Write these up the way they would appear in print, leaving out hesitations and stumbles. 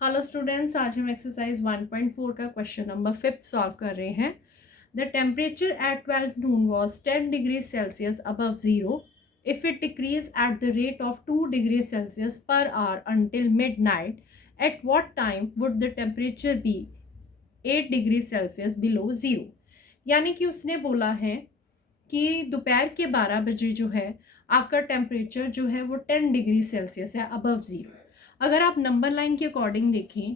Hello students, आज हम exercise 1.4 का क्वेश्चन नंबर 5 सॉल्व कर रहे हैं। The temperature at 12 noon was 10 degrees Celsius above zero. If it decreased at the rate of 2 degrees Celsius per hour until midnight, at what time would the temperature be 8 degrees Celsius below zero? यानी कि उसने बोला है कि दोपहर के 12 बजे जो है आपका टेम्परेचर जो है वो 10 डिग्री सेल्सियस है अबव ज़ीरो। अगर आप नंबर लाइन के अकॉर्डिंग देखें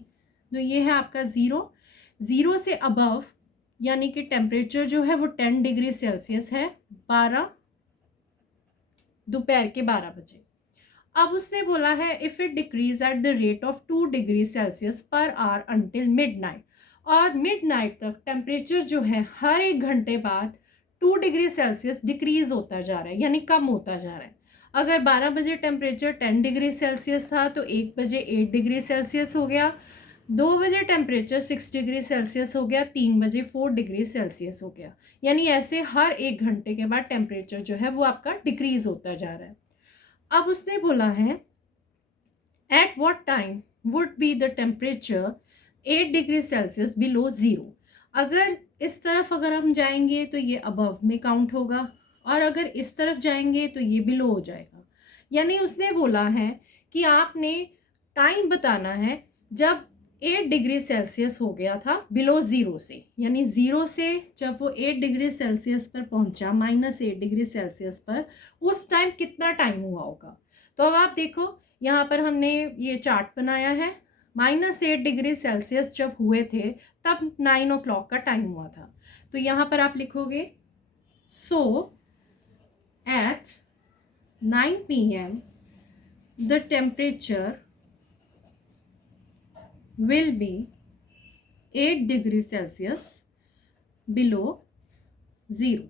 तो ये है आपका ज़ीरो से अबव, यानी कि टेम्परेचर जो है वो 10 डिग्री सेल्सियस है दोपहर के 12 बजे। अब उसने बोला है if it decrease at the rate of 2 degree Celsius per hour until midnight, और मिडनाइट तक टेम्परेचर जो है हर एक घंटे बाद 2 डिग्री सेल्सियस डिक्रीज होता जा रहा है, यानी कम होता जा रहा है। अगर 12 बजे टेम्परेचर 10 डिग्री सेल्सियस था तो 1 बजे 8 डिग्री सेल्सियस हो गया, 2 बजे टेम्परेचर 6 डिग्री सेल्सियस हो गया, 3 बजे 4 डिग्री सेल्सियस हो गया। यानी ऐसे हर एक घंटे के बाद टेम्परेचर जो है वो आपका डिक्रीज होता जा रहा है। अब उसने बोला है at what time would be the temperature 8 degree Celsius below zero. अगर इस तरफ अगर हम जाएंगे तो ये अबव में काउंट होगा, और अगर इस तरफ जाएंगे तो ये बिलो हो जाएगा। यानी उसने बोला है कि आपने टाइम बताना है जब 8 डिग्री सेल्सियस हो गया था बिलो ज़ीरो से, यानी ज़ीरो से जब वो 8 डिग्री सेल्सियस पर पहुंचा, -8 डिग्री सेल्सियस पर, उस टाइम कितना टाइम हुआ होगा। तो अब आप देखो यहाँ पर हमने ये चार्ट बनाया है। -8 डिग्री सेल्सियस जब हुए थे तब 9 o'clock का टाइम हुआ था। तो यहाँ पर आप लिखोगे so at 9 PM the temperature will be 8 degree Celsius below zero.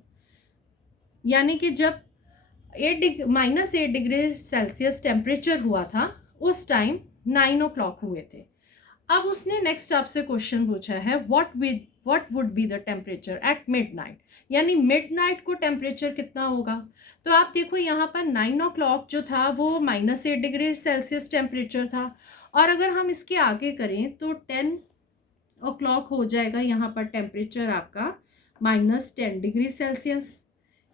यानी कि जब -8 डिग्री सेल्सियस टेम्परेचर हुआ था उस टाइम 9 o'clock हुए थे। अब उसने नेक्स्ट आपसे क्वेश्चन पूछा है what would be the temperature at midnight, यानी मिडनाइट को टेम्परेचर कितना होगा। तो आप देखो यहाँ पर 9 o'clock जो था वो -8 डिग्री सेल्सियस टेम्परेचर था, और अगर हम इसके आगे करें तो 10 o'clock हो जाएगा यहाँ पर टेम्परेचर आपका -10 डिग्री सेल्सियस।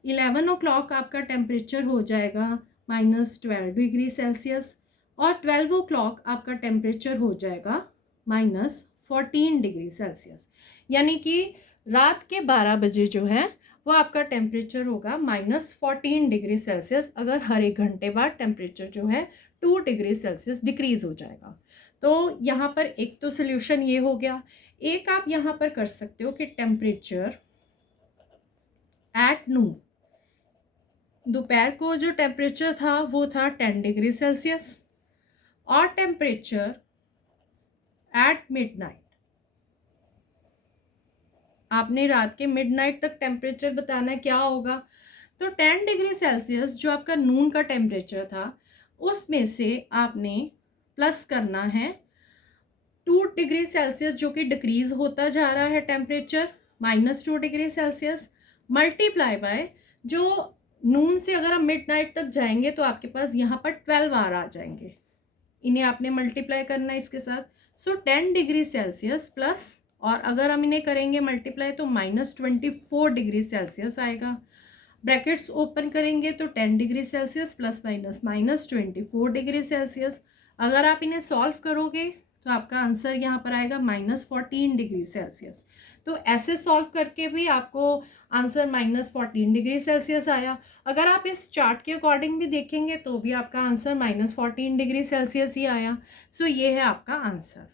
11 o'clock आपका टेम्परेचर हो जाएगा -12 डिग्री सेल्सियस, और 12 o'clock आपका टेम्परेचर हो जाएगा -14 डिग्री सेल्सियस। यानी कि रात के 12 बजे जो है वो आपका टेम्परेचर होगा -14 डिग्री सेल्सियस, अगर हर एक घंटे बाद टेम्परेचर जो है 2 डिग्री सेल्सियस डिक्रीज हो जाएगा। तो यहाँ पर एक तो सोल्यूशन ये हो गया। एक आप यहाँ पर कर सकते हो कि टेम्परेचर एट नून, दोपहर को जो टेम्परेचर था वो था 10 डिग्री सेल्सियस, और टेम्परेचर एट मिडनाइट, आपने रात के मिडनाइट तक टेम्परेचर बताना है क्या होगा। तो 10 डिग्री सेल्सियस जो आपका नून का टेम्परेचर था उसमें से आपने प्लस करना है 2 डिग्री सेल्सियस जो कि डिक्रीज होता जा रहा है temperature, -2 degree Celsius, multiply by जो नून से अगर हम मिडनाइट तक जाएंगे तो आपके पास यहाँ पर 12 आवर आ जाएंगे, इन्हें आपने मल्टीप्लाई करना है इसके साथ। सो 10 डिग्री सेल्सियस प्लस, और अगर हम इन्हें करेंगे मल्टीप्लाई तो -24 डिग्री सेल्सियस आएगा। ब्रैकेट्स ओपन करेंगे तो 10 degree Celsius plus minus -24 degree Celsius. अगर आप इन्हें सॉल्व करोगे तो आपका आंसर यहाँ पर आएगा -14 डिग्री सेल्सियस। तो ऐसे सॉल्व करके भी आपको आंसर -14 डिग्री सेल्सियस आया। अगर आप इस चार्ट के अकॉर्डिंग भी देखेंगे तो भी आपका आंसर -14 डिग्री सेल्सियस ही आया। सो ये है आपका आंसर।